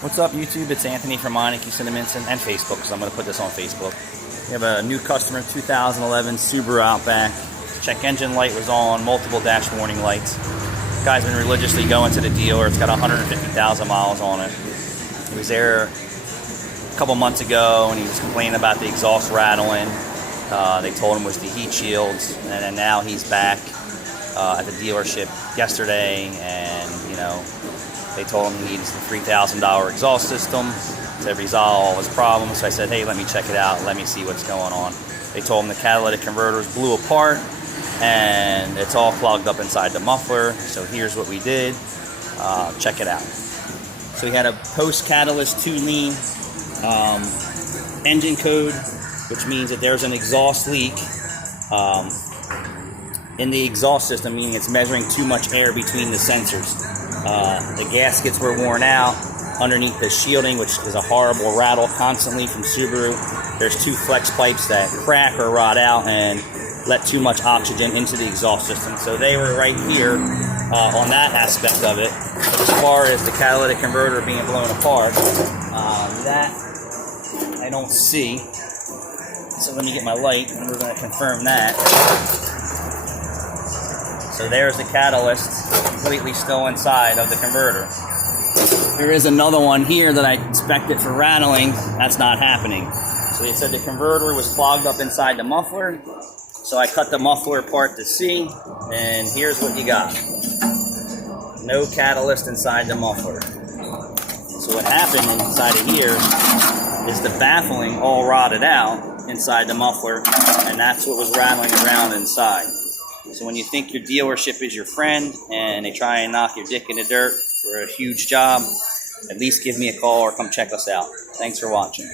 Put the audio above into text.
What's up, YouTube? It's Anthony from Meineke, Cinnaminson, and Facebook, because I'm going to put this on Facebook. We have a new customer, 2011 Subaru Outback. Check engine light was on, multiple dash warning lights. Guy's been religiously going to the dealer. It's got 150,000 miles on it. He was there a couple months ago, and he was complaining about the exhaust rattling. They told him it was the heat shields, and then now he's back at the dealership yesterday, and they told him he needs the $3,000 exhaust system to resolve all his problems. So I said, hey, let me check it out. Let me see what's going on. They told him the catalytic converters blew apart and it's all clogged up inside the muffler. So here's what we did. Check it out. So we had a post-catalyst 2-lean engine code, which means that there's an exhaust leak in the exhaust system, meaning it's measuring too much air between the sensors. The gaskets were worn out underneath the shielding, which is a horrible rattle constantly from Subaru. There's 2 flex pipes that crack or rot out and let too much oxygen into the exhaust system. So they were right here on that aspect of it. As far as the catalytic converter being blown apart, that I don't see. So let me get my light and we're going to confirm that. So there's the catalyst completely still inside of the converter. There is another one here that I inspected for rattling. That's not happening. So they said the converter was clogged up inside the muffler. So I cut the muffler apart to see, and here's what you got. No catalyst inside the muffler. So what happened inside of here is the baffling all rotted out inside the muffler, and that's what was rattling around inside. So when you think your dealership is your friend and they try and knock your dick in the dirt for a huge job, at least give me a call or come check us out. Thanks for watching.